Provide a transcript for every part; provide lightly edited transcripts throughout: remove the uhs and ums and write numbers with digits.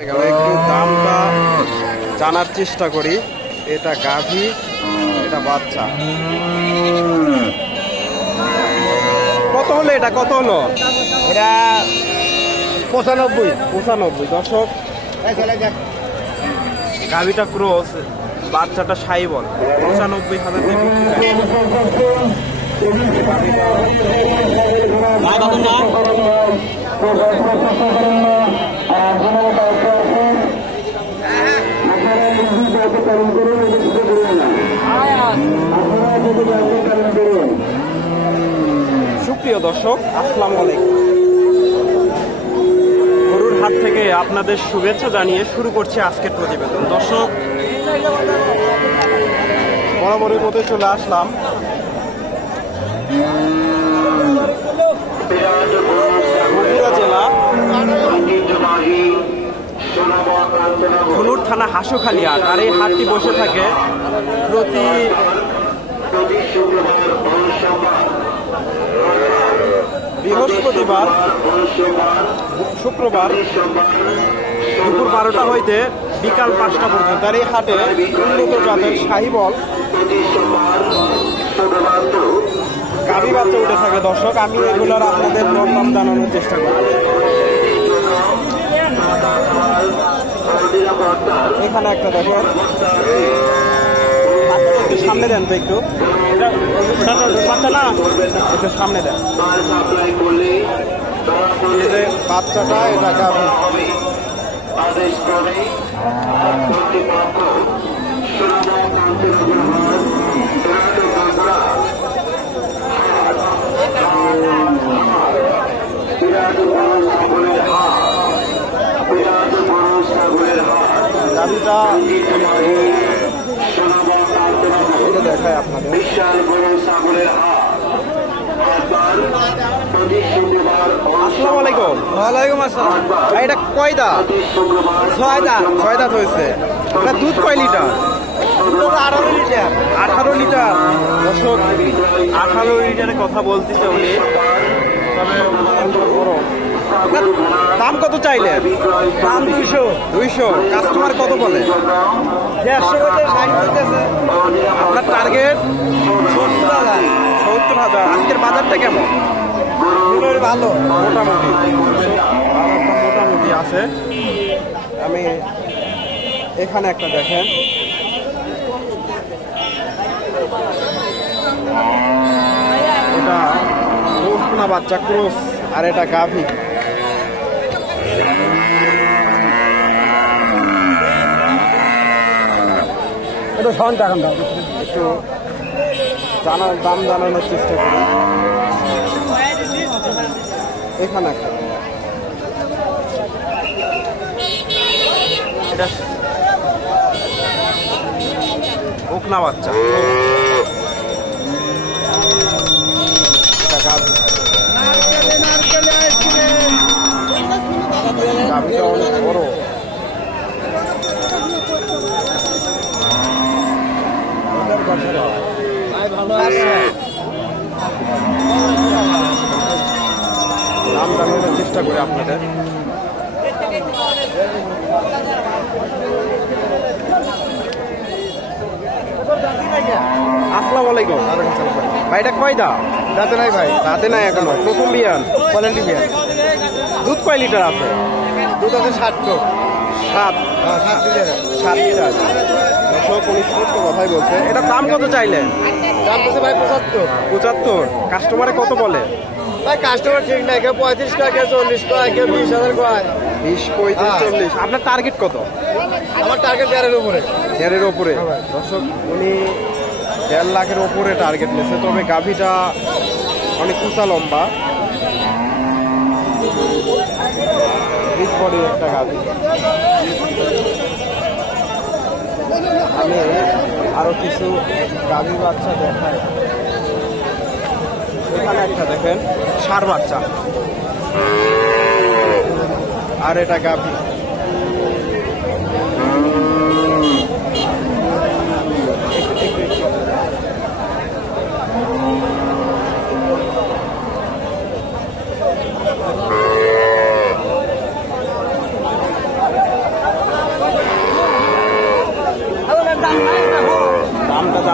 একটু দামটা জানার চেষ্টা করি। এটা গাভী, এটা বাচ্চা। কত হলো এটা? কত হলো এটা 95। দর্শক, গাভীটা ক্রস, বাচ্চাটা সাইবল। 95,000 দিয়ে বিক্রি সুপ্রিয় দর্শক, আসসালামু আলাইকুম। গরুর হাট থেকে আপনাদের শুভেচ্ছা জানিয়ে শুরু করছি আজকের প্রতিবেদন। দর্শক, বরাবরের মতো চলে আসলাম বগুড়া জেলা ধনুর থানা হাসুখালী হাট। আর এই হাটটি বসে থাকে প্রতি বৃহস্পতিবার, শুক্রবার দুপুর 12টা হইতে বিকাল 5টা পর্যন্ত। আর এই হাটে উন্নত জাতের শাহিবল গাভী বাচ্চা উঠে থাকে। দর্শক, আমি এগুলোর আপনাদের দরদাম জানানোর চেষ্টা করি। এখানে একটা দেখেন, একটু সামনে দেন তো, একটু বাচ্চা না, একটু সামনে দেন। এই যে বাচ্চাটা, এটা গাভী। গাভীটা দেখায় আপনাদের। আসসালামু আলাইকুম। ওয়ালাইকুম আসসালাম। এটা কয় দাঁত? 6 দাঁত। 6 দাঁত হয়েছে। এটা দুধ কয় লিটার? 18 লিটার। 18 লিটার। দর্শক, 18 লিটারের কথা বলতেছে উনি, তবে বড়। দাম কত চাইলেন? দাম 200। কাস্টমার কত বলে? 150 বলতে 60 বলতেছে। আপনার টার্গেট 70,000। 70,000। আজকের বাজারটা কেমন? ভালো, মোটামুটি বাজারটা মোটামুটি আছে। আমি এখানে একটা দেখেন, এটা রোজনা বাচ্চা ক্রস, আর এটা গাভী। এটা সন্তান দাও। একটু দাম জানানোর চেষ্টা করি। এখানে একটা, এটা ওকনা বাচ্চা, এটা গাভী। গাভীটা অনেক বড়। দাম জানানোর চেষ্টা করি আপনাদের। আসসালামু আলাইকুম। ভাই, এটা কয় দাঁত? দাঁতে নাই ভাই। দাঁতে নাই এখনো, প্রথম বিয়ান। কোয়ালিটি বিয়ার। দুধ কয় লিটার আছে? দুধ আছে 7 তো। 7 লিটার। 7 লিটার। দর্শক, উনি সত্য কথাই বলছে। এটা দাম কত চাইলেন? দাম বলছে ভাই 75। 75। কাস্টমারে কত বলে? ভাই কাস্টমার ঠিক নাই, কেউ 35 কয়, কেউ 40 কয়, কেউ 20,000 কয়। 20, 35, 40। আপনার টার্গেট কত? আমার টার্গেট 1.5 উপরে। 1.5 উপরে। দর্শক, উনি 1.5 লাখের উপরে টার্গেট নিয়েছে। তবে গাভীটা অনেক উঁচা লম্বা, বিগ বডির একটা গাভী। আমি আরো কিছু গাভী বাচ্চা দেখাই। এখানে একটা দেখেন, ষাঁড় বাচ্চা, আর এটা গাভী।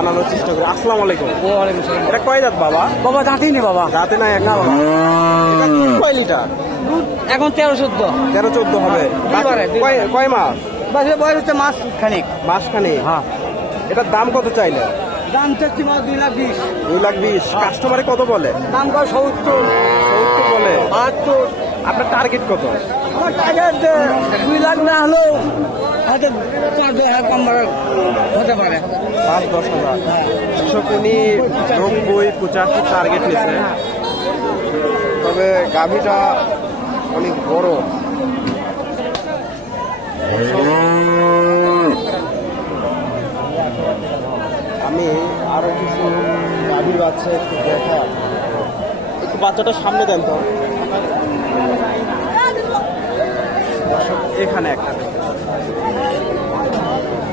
জানানোর চেষ্টা করি। আসসালামু আলাইকুম। ওয়ালাইকুম সালাম। এটা কয় দাঁত বাবা? বাবা দাঁতিনি বাবা। দাঁতে নাই একটা বাবা। এটা কয় লিটার? এখন 13-14 13-14 হবে। কয় মাস? বাসে বয়স হচ্ছে মাস খানিক। মাসখানি। হ্যাঁ। এটার দাম কত চাইলে? দাম চাচ্ছি মাস 2,20,000। 2,20,000। কাস্টমারে কত বলে? দাম কর 70 বলে। 72। আপনার টার্গেট কত? আমার টার্গেট 2 লাখ না হলেও হয়তো 5-10,000 কম হতে পারে। 5-10,000। কৃষক উনি 90-85 টার্গেট নিচ্ছে, তবে গাভীটা অনেক বড়। আমি আরো কিছু গাভী বাচ্চা একটু দেখা, একটু বাচ্চাটা সামনে দেন তো। এখানে একটা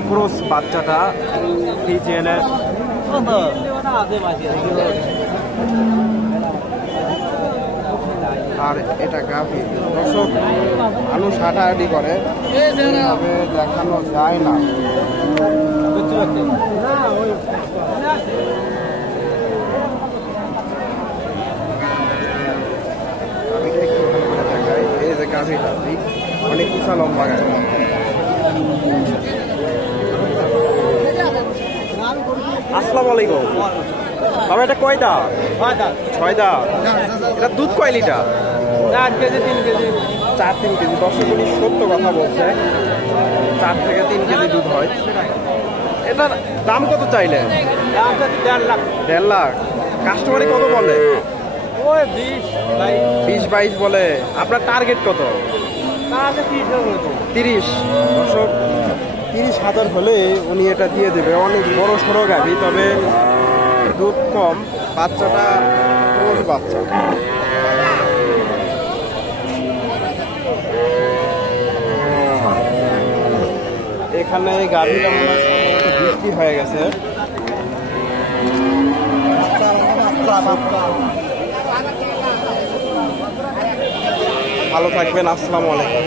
ক্রস বাচ্চাটা ফিজিয়ানের, আর এটা গাভী। দর্শক মানুষ হাঁটাহাঁটি করে, এভাবে দেখানো যায় না। আমি একটু ভালো করে দেখাই। এই যে গাভীটা অনেক উঁচা লম্বা গাভী। আসসালামু আলাইকুম। বাবা এটা কয় দাঁত? 6 দাঁত। এটা দুধ কয় লিটার? 4 KG 3 KG. 4-3 কেজি। দর্শক উনি সত্য কথা বলছে, 4 থেকে 3 কেজি দুধ হয়। এটার দাম কত চাইলে? দাম চাচ্ছি 1.5 লাখ। 1.5 লাখ। কাস্টমারে কত বলে? ওই 20-22 বলে। আপনার টার্গেট কত? তাহলে 30। দর্শক 30,000 হলে উনি এটা দিয়ে দেবে। অনেক বড় সড়ো গাভী, তবে দুধ কম। বাচ্চাটা ক্রস বাচ্চা। এখানে গাভীটা মনে হয় বৃষ্টি হয়ে গেছে। ভালো থাকবেন। আসসালামু আলাইকুম।